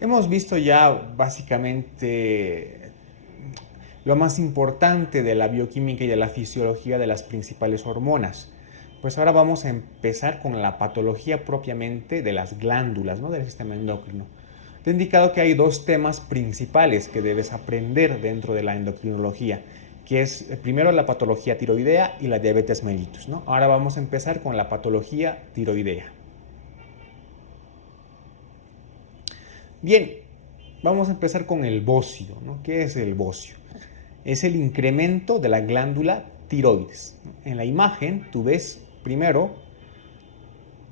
Hemos visto ya básicamente lo más importante de la bioquímica y de la fisiología de las principales hormonas. Pues ahora vamos a empezar con la patología propiamente de las glándulas, ¿no? Del sistema endocrino. Te he indicado que hay dos temas principales que debes aprender dentro de la endocrinología, que es primero la patología tiroidea y la diabetes mellitus, ¿no? Ahora vamos a empezar con la patología tiroidea. Bien, vamos a empezar con el bocio, ¿no? ¿Qué es el bocio? Es el incremento de la glándula tiroides. En la imagen tú ves primero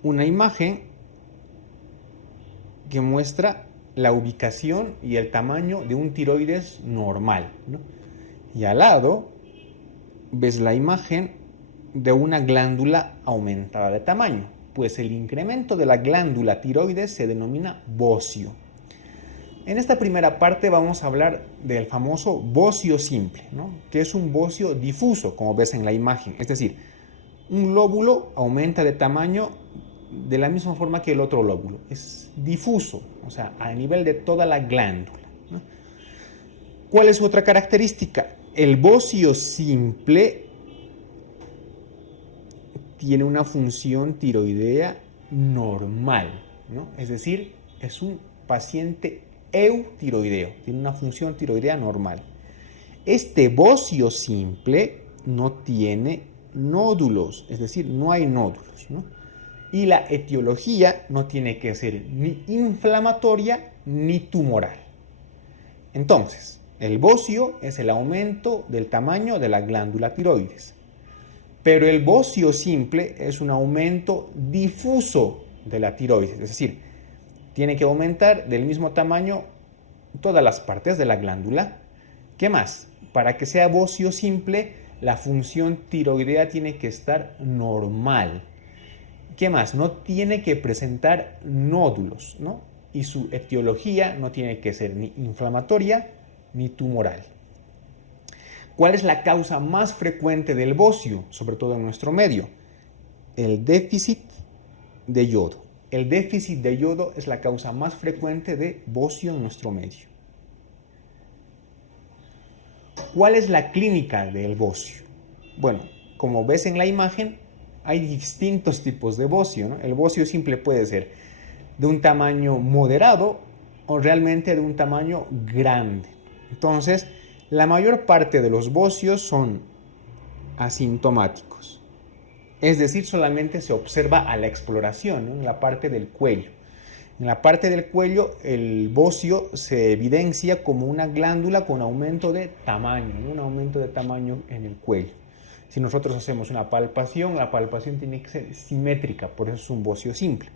una imagen que muestra la ubicación y el tamaño de un tiroides normal, ¿no? Y al lado ves la imagen de una glándula aumentada de tamaño. Pues el incremento de la glándula tiroides se denomina bocio. En esta primera parte vamos a hablar del famoso bocio simple, ¿no? Que es un bocio difuso, como ves en la imagen. Es decir, un lóbulo aumenta de tamaño de la misma forma que el otro lóbulo. Es difuso, o sea, a nivel de toda la glándula, ¿no? ¿Cuál es otra característica? El bocio simple tiene una función tiroidea normal, ¿no? Es decir, es un paciente eutiroideo, tiene una función tiroidea normal. Este bocio simple no tiene nódulos, es decir, no hay nódulos, ¿no? Y la etiología no tiene que ser ni inflamatoria ni tumoral. Entonces, el bocio es el aumento del tamaño de la glándula tiroides. Pero el bocio simple es un aumento difuso de la tiroides, es decir, tiene que aumentar del mismo tamaño todas las partes de la glándula. ¿Qué más? Para que sea bocio simple, la función tiroidea tiene que estar normal. ¿Qué más? No tiene que presentar nódulos, ¿no? Y su etiología no tiene que ser ni inflamatoria ni tumoral. ¿Cuál es la causa más frecuente del bocio, sobre todo en nuestro medio? El déficit de yodo. El déficit de yodo es la causa más frecuente de bocio en nuestro medio. ¿Cuál es la clínica del bocio? Bueno, como ves en la imagen, hay distintos tipos de bocio, ¿no? El bocio simple puede ser de un tamaño moderado o realmente de un tamaño grande. Entonces, la mayor parte de los bocios son asintomáticos. Es decir, solamente se observa a la exploración, ¿no? En la parte del cuello. En la parte del cuello, el bocio se evidencia como una glándula con aumento de tamaño, ¿no? Un aumento de tamaño en el cuello. Si nosotros hacemos una palpación, la palpación tiene que ser simétrica, por eso es un bocio simple.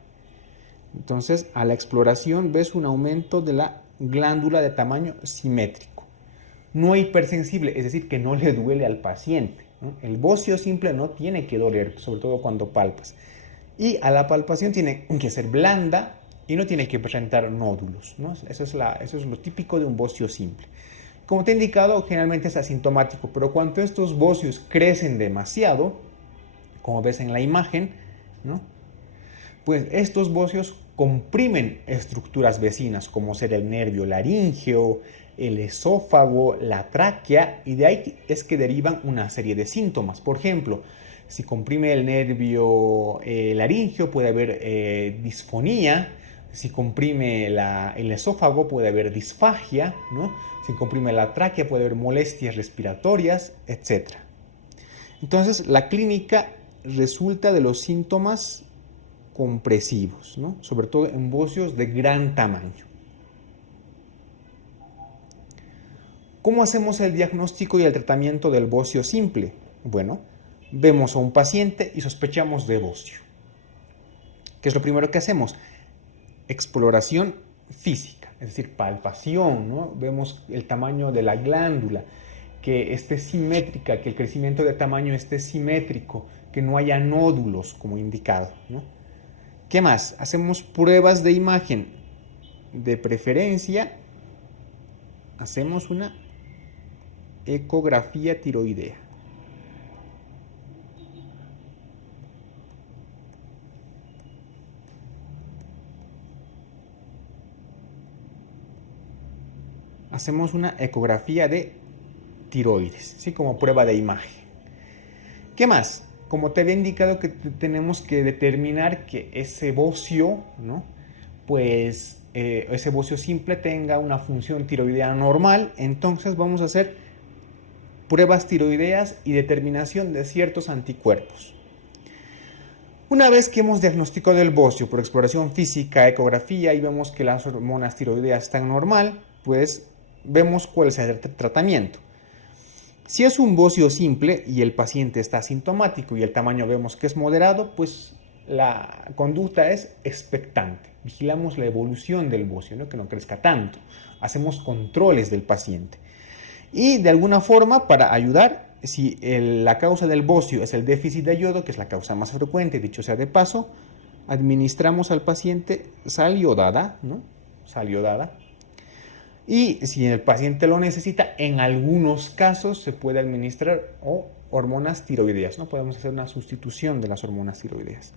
Entonces, a la exploración ves un aumento de la glándula de tamaño simétrico. No hipersensible, es decir, que no le duele al paciente, ¿no? El bocio simple no tiene que doler, sobre todo cuando palpas. Y a la palpación tiene que ser blanda y no tiene que presentar nódulos, ¿no? Eso es lo típico de un bocio simple. Como te he indicado, generalmente es asintomático, pero cuando estos bocios crecen demasiado, como ves en la imagen, ¿no? Pues estos bocios comprimen estructuras vecinas, como ser el nervio laríngeo, el esófago, la tráquea, y de ahí es que derivan una serie de síntomas. Por ejemplo, si comprime el nervio laríngeo puede haber disfonía, si comprime el esófago puede haber disfagia, ¿no? Si comprime la tráquea puede haber molestias respiratorias, etc. Entonces, la clínica resulta de los síntomas compresivos, ¿no? Sobre todo en bocios de gran tamaño. ¿Cómo hacemos el diagnóstico y el tratamiento del bocio simple? Bueno, vemos a un paciente y sospechamos de bocio. ¿Qué es lo primero que hacemos? Exploración física, es decir, palpación, ¿no? Vemos el tamaño de la glándula, que esté simétrica, que el crecimiento de tamaño esté simétrico, que no haya nódulos como indicado, ¿no? ¿Qué más? Hacemos pruebas de imagen. De preferencia, hacemos una ecografía tiroidea. hacemos una ecografía de tiroides, ¿sí? Como prueba de imagen. ¿Qué más? Como te había indicado que tenemos que determinar que ese bocio, ¿no? Pues ese bocio simple tenga una función tiroidea normal, entonces vamos a hacer pruebas tiroideas y determinación de ciertos anticuerpos. Una vez que hemos diagnosticado el bocio por exploración física, ecografía y vemos que las hormonas tiroideas están normal, pues vemos cuál es el tratamiento. Si es un bocio simple y el paciente está asintomático y el tamaño vemos que es moderado, pues la conducta es expectante. Vigilamos la evolución del bocio, ¿no? Que no crezca tanto. Hacemos controles del paciente. Y de alguna forma, para ayudar, si la causa del bocio es el déficit de yodo, que es la causa más frecuente, dicho sea de paso, administramos al paciente sal iodada, ¿no? Sal iodada. Y si el paciente lo necesita, en algunos casos se puede administrar hormonas tiroideas, ¿no? Podemos hacer una sustitución de las hormonas tiroideas.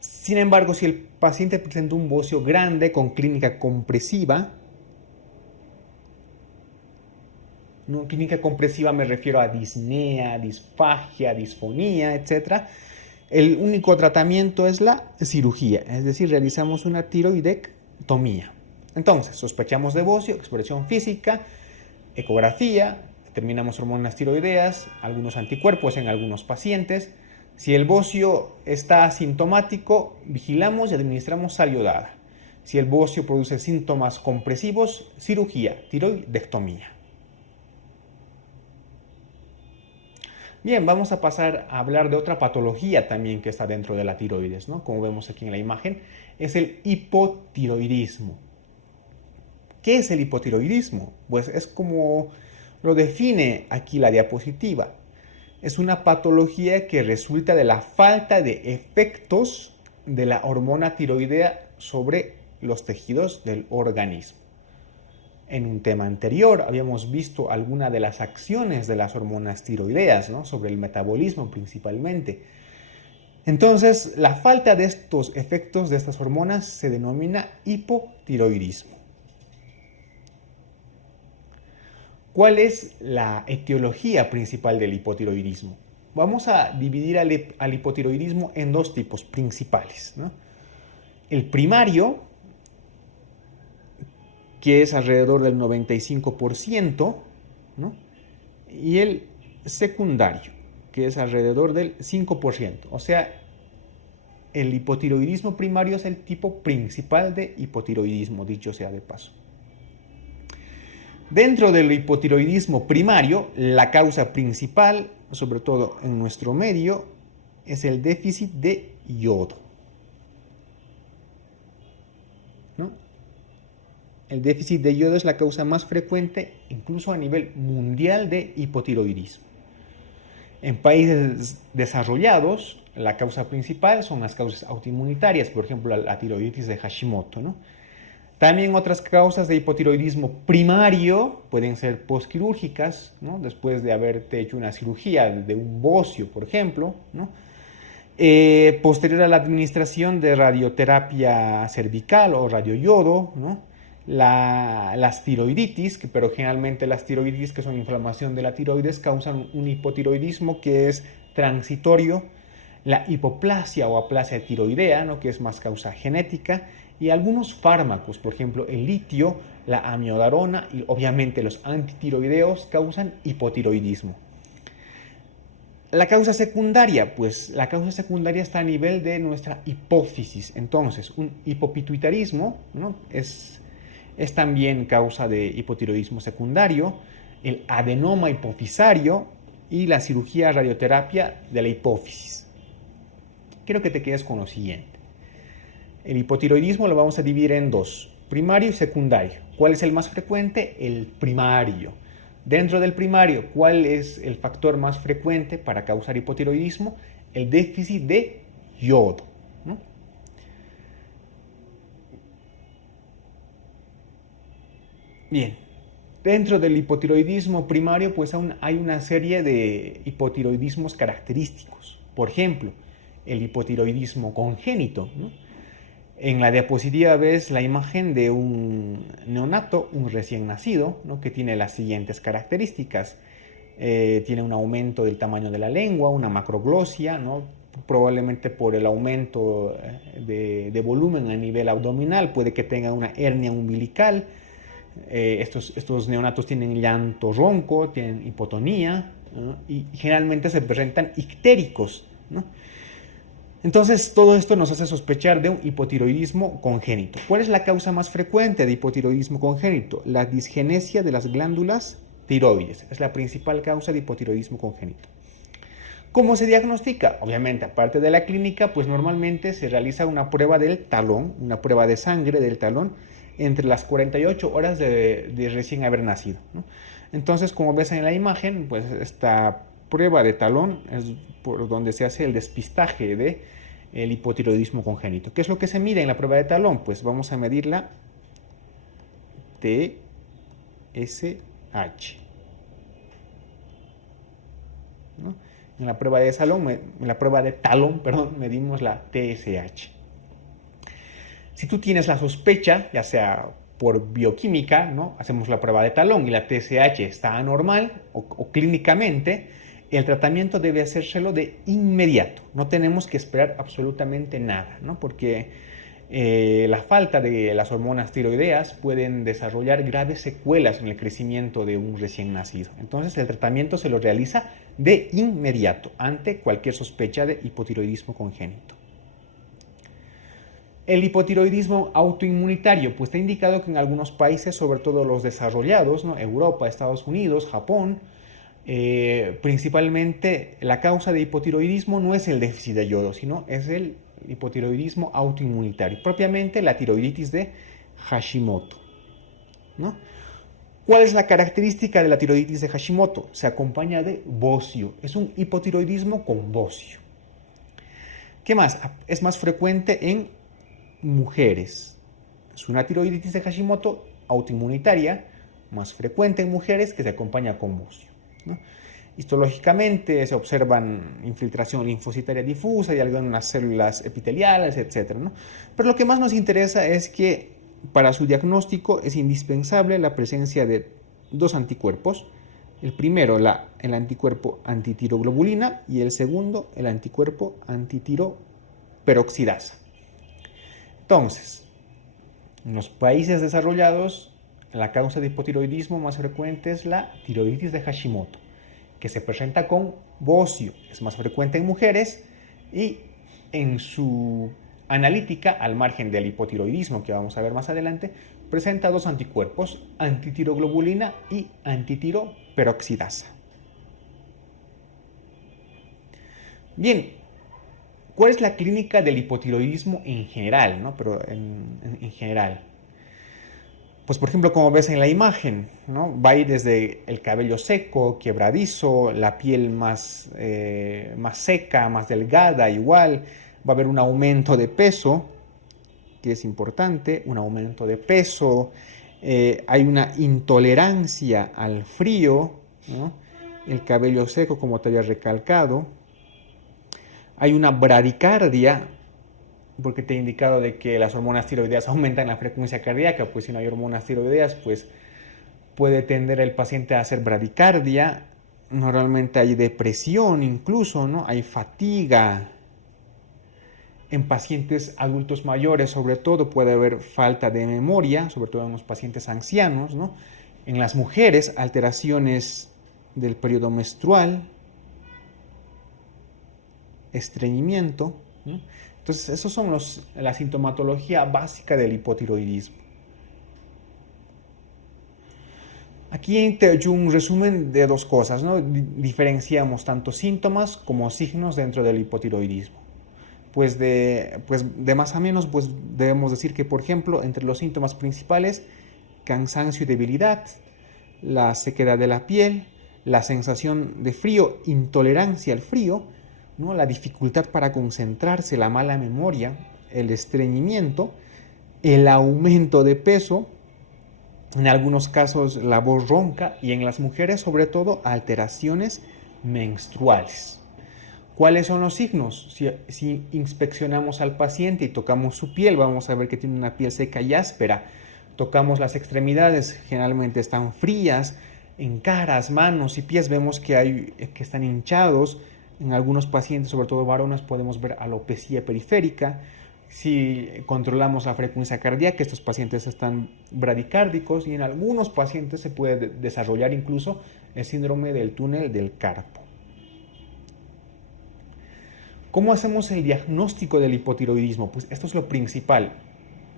Sin embargo, si el paciente presenta un bocio grande con clínica compresiva, ¿no? Clínica compresiva me refiero a disnea, disfagia, disfonía, etc. El único tratamiento es la cirugía, es decir, realizamos una tiroidectomía. Entonces, sospechamos de bocio, exploración física, ecografía, determinamos hormonas tiroideas, algunos anticuerpos en algunos pacientes. Si el bocio está asintomático, vigilamos y administramos sal iodada. Si el bocio produce síntomas compresivos, cirugía, tiroidectomía. Bien, vamos a pasar a hablar de otra patología también que está dentro de la tiroides, ¿no? Como vemos aquí en la imagen, es el hipotiroidismo. ¿Qué es el hipotiroidismo? Pues es como lo define aquí la diapositiva. Es una patología que resulta de la falta de efectos de la hormona tiroidea sobre los tejidos del organismo. En un tema anterior habíamos visto algunas de las acciones de las hormonas tiroideas, ¿no? Sobre el metabolismo principalmente. Entonces, la falta de estos efectos de estas hormonas se denomina hipotiroidismo. ¿Cuál es la etiología principal del hipotiroidismo? Vamos a dividir al hipotiroidismo en dos tipos principales, ¿no? El primario, que es alrededor del 95%, ¿no? Y el secundario, que es alrededor del 5%. O sea, el hipotiroidismo primario es el tipo principal de hipotiroidismo, dicho sea de paso. Dentro del hipotiroidismo primario, la causa principal, sobre todo en nuestro medio, es el déficit de yodo, ¿no? El déficit de yodo es la causa más frecuente, incluso a nivel mundial, de hipotiroidismo. En países desarrollados, la causa principal son las causas autoinmunitarias, por ejemplo, la tiroiditis de Hashimoto, ¿no? También otras causas de hipotiroidismo primario pueden ser postquirúrgicas, ¿no? Después de haberte hecho una cirugía de un bocio, por ejemplo, ¿no? Posterior a la administración de radioterapia cervical o radioyodo, ¿no? Las tiroiditis, pero generalmente las tiroiditis, que son inflamación de la tiroides, causan un hipotiroidismo que es transitorio. La hipoplasia o aplasia tiroidea, ¿no? Que es más causa genética. Y algunos fármacos, por ejemplo, el litio, la amiodarona y obviamente los antitiroideos causan hipotiroidismo. La causa secundaria, pues la causa secundaria está a nivel de nuestra hipófisis. Entonces, un hipopituitarismo, ¿no? es también causa de hipotiroidismo secundario, el adenoma hipofisario y la cirugía radioterapia de la hipófisis. Quiero que te quedes con lo siguiente. El hipotiroidismo lo vamos a dividir en dos, primario y secundario. ¿Cuál es el más frecuente? El primario. Dentro del primario, ¿cuál es el factor más frecuente para causar hipotiroidismo? El déficit de yodo, ¿no? Bien, dentro del hipotiroidismo primario, pues aún hay una serie de hipotiroidismos característicos. Por ejemplo, el hipotiroidismo congénito, ¿no? En la diapositiva ves la imagen de un neonato, un recién nacido, ¿no? Que tiene las siguientes características. Tiene un aumento del tamaño de la lengua, una macroglosia, ¿no? Probablemente por el aumento de volumen a nivel abdominal, puede que tenga una hernia umbilical. Estos neonatos tienen llanto ronco, tienen hipotonía, ¿no? Y generalmente se presentan ictéricos, ¿no? Entonces, todo esto nos hace sospechar de un hipotiroidismo congénito. ¿Cuál es la causa más frecuente de hipotiroidismo congénito? La disgenesia de las glándulas tiroides. Es la principal causa de hipotiroidismo congénito. ¿Cómo se diagnostica? Obviamente, aparte de la clínica, pues normalmente se realiza una prueba del talón, una prueba de sangre del talón, entre las 48 horas de recién haber nacido, ¿no? Entonces, como ves en la imagen, pues esta prueba de talón es por donde se hace el despistaje del hipotiroidismo congénito. ¿Qué es lo que se mide en la prueba de talón? Pues vamos a medir la TSH, ¿no? En la prueba de talón, medimos la TSH. Si tú tienes la sospecha, ya sea por bioquímica, ¿no? Hacemos la prueba de talón y la TSH está anormal o clínicamente, el tratamiento debe hacérselo de inmediato. No tenemos que esperar absolutamente nada, ¿no? Porque la falta de las hormonas tiroideas pueden desarrollar graves secuelas en el crecimiento de un recién nacido. Entonces el tratamiento se lo realiza de inmediato ante cualquier sospecha de hipotiroidismo congénito. El hipotiroidismo autoinmunitario, pues está indicado que en algunos países, sobre todo los desarrollados, ¿no? Europa, Estados Unidos, Japón, principalmente la causa de hipotiroidismo no es el déficit de yodo, sino es el hipotiroidismo autoinmunitario, propiamente la tiroiditis de Hashimoto, ¿no? ¿Cuál es la característica de la tiroiditis de Hashimoto? Se acompaña de bocio, es un hipotiroidismo con bocio. ¿Qué más? Es más frecuente en mujeres. Es una tiroiditis de Hashimoto autoinmunitaria, más frecuente en mujeres, que se acompaña con bocio, ¿no? Histológicamente se observan infiltración linfocitaria difusa y algunas células epiteliales, etc., ¿no? Pero lo que más nos interesa es que para su diagnóstico es indispensable la presencia de dos anticuerpos. El primero, el anticuerpo antitiroglobulina, y el segundo, el anticuerpo antitiroperoxidasa. Entonces, en los países desarrollados, la causa de hipotiroidismo más frecuente es la tiroiditis de Hashimoto, que se presenta con bocio, es más frecuente en mujeres y en su analítica, al margen del hipotiroidismo que vamos a ver más adelante, presenta dos anticuerpos, antitiroglobulina y antitiroperoxidasa. Bien, ¿cuál es la clínica del hipotiroidismo en general, ¿no? Pero en general. Pues por ejemplo, como ves en la imagen, ¿no? Va a ir desde el cabello seco, quebradizo, la piel más seca, más delgada, igual. Va a haber un aumento de peso, que es importante, un aumento de peso. Hay una intolerancia al frío, ¿no? El cabello seco, como te había recalcado. Hay una bradicardia, porque te he indicado de que las hormonas tiroideas aumentan la frecuencia cardíaca, pues si no hay hormonas tiroideas, pues puede tender el paciente a hacer bradicardia. Normalmente hay depresión incluso, ¿no? Hay fatiga. En pacientes adultos mayores, sobre todo, puede haber falta de memoria, sobre todo en los pacientes ancianos, ¿no? En las mujeres, alteraciones del periodo menstrual, estreñimiento, ¿no? Entonces, esos son la sintomatología básica del hipotiroidismo. Aquí te he hecho un resumen de dos cosas, ¿no? Diferenciamos tanto síntomas como signos dentro del hipotiroidismo. Pues de más a menos, pues debemos decir que, por ejemplo, entre los síntomas principales, cansancio y debilidad, la sequedad de la piel, la sensación de frío, intolerancia al frío, ¿no? La dificultad para concentrarse, la mala memoria, el estreñimiento, el aumento de peso, en algunos casos la voz ronca y en las mujeres sobre todo alteraciones menstruales. ¿Cuáles son los signos? Si inspeccionamos al paciente y tocamos su piel, vamos a ver que tiene una piel seca y áspera. Tocamos las extremidades, generalmente están frías. En caras, manos y pies vemos que están hinchados. En algunos pacientes, sobre todo varones, podemos ver alopecia periférica. Si controlamos la frecuencia cardíaca, estos pacientes están bradicárdicos, y en algunos pacientes se puede desarrollar incluso el síndrome del túnel del carpo. ¿Cómo hacemos el diagnóstico del hipotiroidismo? Pues esto es lo principal.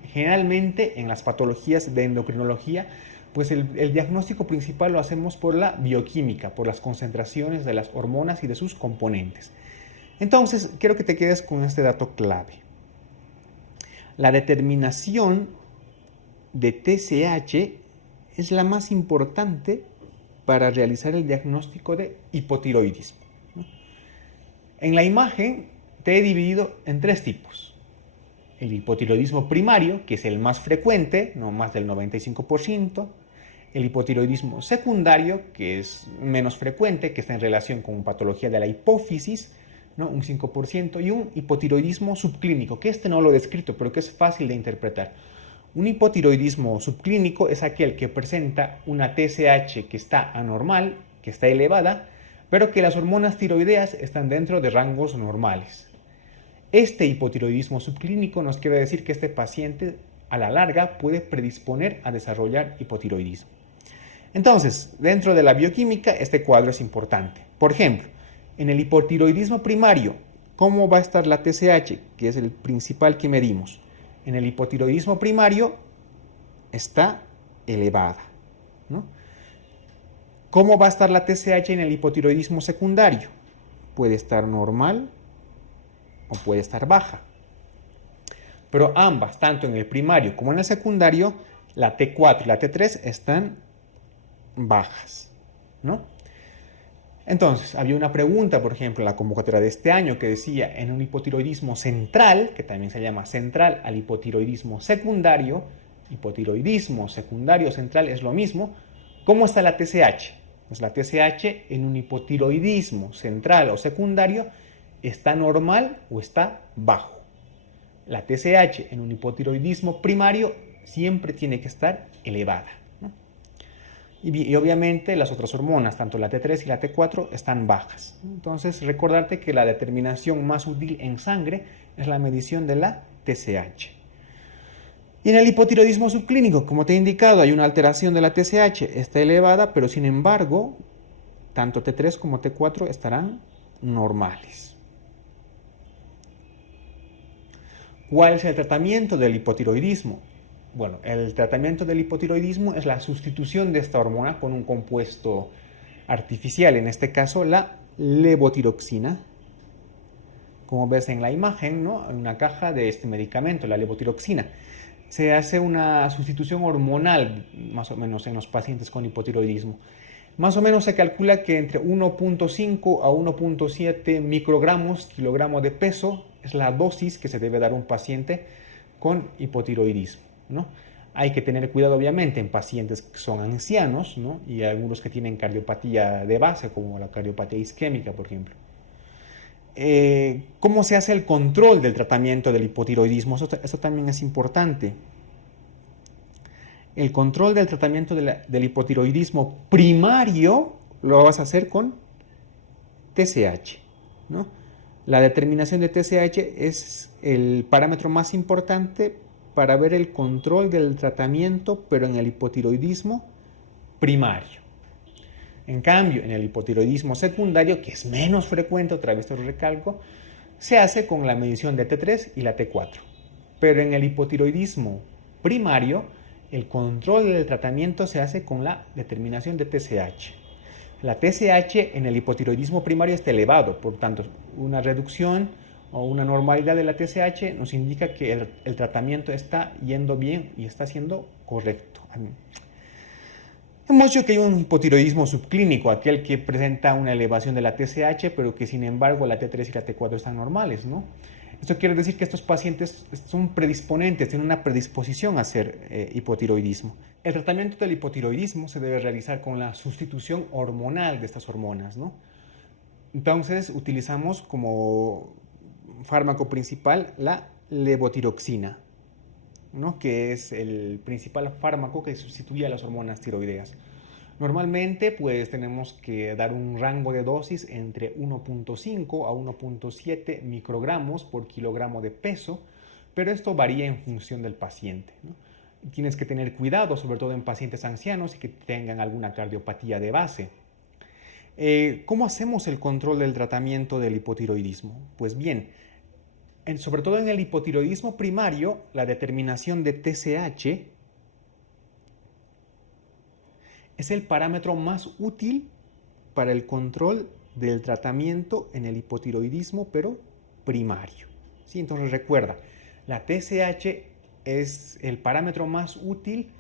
Generalmente en las patologías de endocrinología, pues el diagnóstico principal lo hacemos por la bioquímica, por las concentraciones de las hormonas y de sus componentes. Entonces, quiero que te quedes con este dato clave. La determinación de TSH es la más importante para realizar el diagnóstico de hipotiroidismo. En la imagen te he dividido en 3 tipos. El hipotiroidismo primario, que es el más frecuente, no más del 95%. El hipotiroidismo secundario, que es menos frecuente, que está en relación con patología de la hipófisis, ¿no? Un 5%. Y un hipotiroidismo subclínico, que no lo he descrito, pero que es fácil de interpretar. Un hipotiroidismo subclínico es aquel que presenta una TSH que está anormal, que está elevada, pero que las hormonas tiroideas están dentro de rangos normales. Este hipotiroidismo subclínico nos quiere decir que este paciente a la larga puede predisponer a desarrollar hipotiroidismo. Entonces, dentro de la bioquímica, este cuadro es importante. Por ejemplo, en el hipotiroidismo primario, ¿cómo va a estar la TSH, que es el principal que medimos? En el hipotiroidismo primario está elevada, ¿no? ¿Cómo va a estar la TSH en el hipotiroidismo secundario? Puede estar normal o puede estar baja. Pero ambas, tanto en el primario como en el secundario, la T4 y la T3 están bajas, ¿no? Entonces, había una pregunta, por ejemplo, en la convocatoria de este año que decía, en un hipotiroidismo central, que también se llama central al hipotiroidismo secundario central es lo mismo, ¿cómo está la TSH? Pues la TSH en un hipotiroidismo central o secundario está normal o está bajo. La TSH en un hipotiroidismo primario siempre tiene que estar elevada, ¿no? Y obviamente las otras hormonas, tanto la T3 y la T4, están bajas. Entonces, recordarte que la determinación más útil en sangre es la medición de la TSH. Y en el hipotiroidismo subclínico, como te he indicado, hay una alteración de la TSH, está elevada, pero sin embargo, tanto T3 como T4 estarán normales. ¿Cuál es el tratamiento del hipotiroidismo? Bueno, el tratamiento del hipotiroidismo es la sustitución de esta hormona con un compuesto artificial, en este caso la levotiroxina. Como ves en la imagen, ¿no? En una caja de este medicamento, la levotiroxina. Se hace una sustitución hormonal, más o menos, en los pacientes con hipotiroidismo. Más o menos se calcula que entre 1.5 a 1.7 microgramos kilogramo de peso es la dosis que se debe dar a un paciente con hipotiroidismo, ¿no? Hay que tener cuidado, obviamente, en pacientes que son ancianos, ¿no? Y algunos que tienen cardiopatía de base, como la cardiopatía isquémica, por ejemplo. ¿Cómo se hace el control del tratamiento del hipotiroidismo? Eso también es importante. El control del tratamiento del hipotiroidismo primario lo vas a hacer con TSH, ¿no? La determinación de TSH es el parámetro más importante para ver el control del tratamiento, pero en el hipotiroidismo primario. En cambio, en el hipotiroidismo secundario, que es menos frecuente, otra vez te lo recalco, se hace con la medición de T3 y la T4. Pero en el hipotiroidismo primario, el control del tratamiento se hace con la determinación de TSH. La TSH en el hipotiroidismo primario está elevado, por tanto, una reducción o una normalidad de la TSH nos indica que el tratamiento está yendo bien y está siendo correcto. Hemos dicho que hay un hipotiroidismo subclínico, aquel que presenta una elevación de la TSH, pero que sin embargo la T3 y la T4 están normales, ¿no? Esto quiere decir que estos pacientes son predisponentes, tienen una predisposición a hacer hipotiroidismo. El tratamiento del hipotiroidismo se debe realizar con la sustitución hormonal de estas hormonas, ¿no? Entonces utilizamos como fármaco principal la levotiroxina, ¿no? Que es el principal fármaco que sustituye a las hormonas tiroideas. Normalmente pues tenemos que dar un rango de dosis entre 1.5 a 1.7 microgramos por kilogramo de peso, pero esto varía en función del paciente, ¿no? Tienes que tener cuidado, sobre todo en pacientes ancianos y que tengan alguna cardiopatía de base. ¿Cómo hacemos el control del tratamiento del hipotiroidismo? Pues bien, sobre todo en el hipotiroidismo primario, la determinación de TSH es el parámetro más útil para el control del tratamiento en el hipotiroidismo, pero primario. ¿Sí? Entonces recuerda, la TSH es el parámetro más útil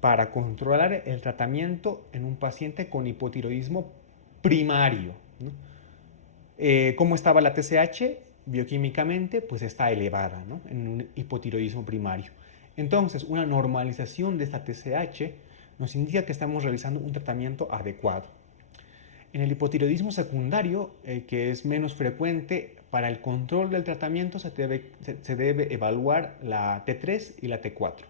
para controlar el tratamiento en un paciente con hipotiroidismo primario, ¿no? ¿Cómo estaba la TSH? Bioquímicamente, pues está elevada, ¿no? En un hipotiroidismo primario. Entonces, una normalización de esta TSH nos indica que estamos realizando un tratamiento adecuado. En el hipotiroidismo secundario, que es menos frecuente, para el control del tratamiento se debe evaluar la T3 y la T4.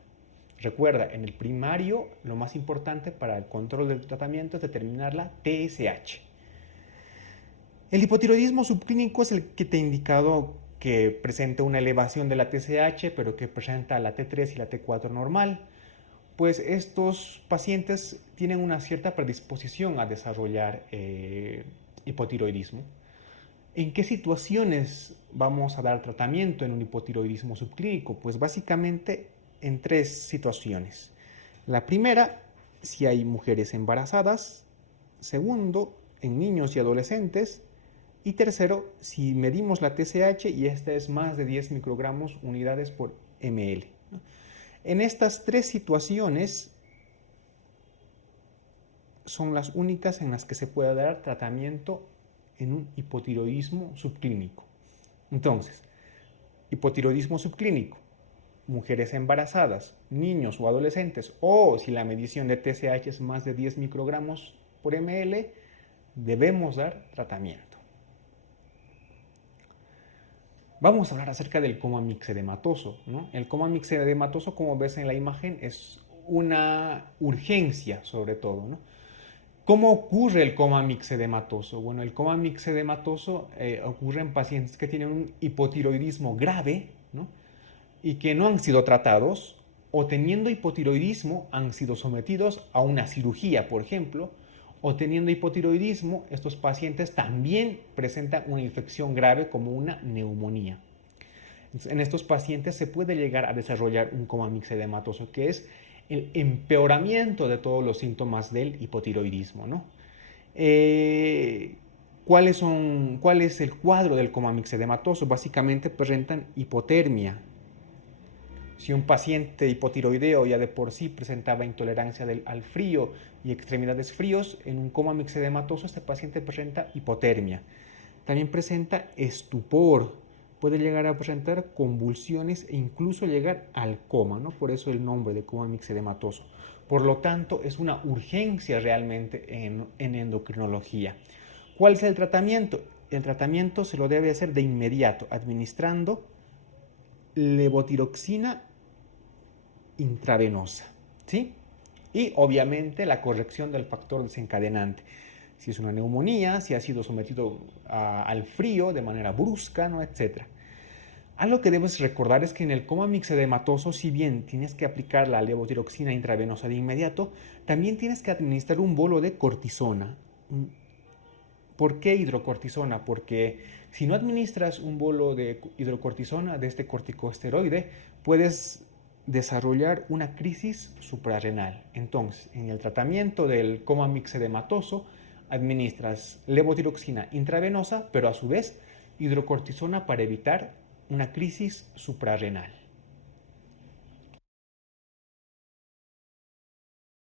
Recuerda, en el primario lo más importante para el control del tratamiento es determinar la TSH. El hipotiroidismo subclínico es el que te he indicado que presenta una elevación de la TSH, pero que presenta la T3 y la T4 normal. Pues estos pacientes tienen una cierta predisposición a desarrollar hipotiroidismo. ¿En qué situaciones vamos a dar tratamiento en un hipotiroidismo subclínico? Pues básicamente en 3 situaciones. La primera, si hay mujeres embarazadas. Segundo, en niños y adolescentes. Y tercero, si medimos la TSH y esta es más de 10 microgramos unidades por ml. En estas 3 situaciones son las únicas en las que se puede dar tratamiento en un hipotiroidismo subclínico. Entonces, hipotiroidismo subclínico, mujeres embarazadas, niños o adolescentes, o si la medición de TSH es más de 10 microgramos por ml, debemos dar tratamiento. Vamos a hablar acerca del coma mixedematoso, ¿no? El coma mixedematoso, como ves en la imagen, es una urgencia sobre todo, ¿no? ¿Cómo ocurre el coma mixedematoso? Bueno, el coma mixedematoso ocurre en pacientes que tienen un hipotiroidismo grave, ¿no? Y que no han sido tratados, o teniendo hipotiroidismo han sido sometidos a una cirugía, por ejemplo, o teniendo hipotiroidismo, estos pacientes también presentan una infección grave como una neumonía. Entonces, en estos pacientes se puede llegar a desarrollar un coma mixedematoso, que es el empeoramiento de todos los síntomas del hipotiroidismo, ¿no? ¿Cuál es el cuadro del coma mixedematoso? Básicamente presentan hipotermia. Si un paciente hipotiroideo ya de por sí presentaba intolerancia al frío y extremidades fríos, en un coma mixedematoso este paciente presenta hipotermia. También presenta estupor, puede llegar a presentar convulsiones e incluso llegar al coma, ¿no? Por eso el nombre de coma mixedematoso. Por lo tanto, es una urgencia realmente en endocrinología. ¿Cuál es el tratamiento? El tratamiento se lo debe hacer de inmediato, administrando levotiroxina intravenosa, ¿sí? Y obviamente la corrección del factor desencadenante. Si es una neumonía, si ha sido sometido al frío de manera brusca, ¿no? Etcétera. Algo que debes recordar es que en el coma mixedematoso, si bien tienes que aplicar la levotiroxina intravenosa de inmediato, también tienes que administrar un bolo de cortisona. ¿Por qué hidrocortisona? Porque si no administras un bolo de hidrocortisona, de este corticosteroide, puedes desarrollar una crisis suprarrenal. Entonces, en el tratamiento del coma mixedematoso, administras levotiroxina intravenosa, pero a su vez hidrocortisona para evitar una crisis suprarrenal.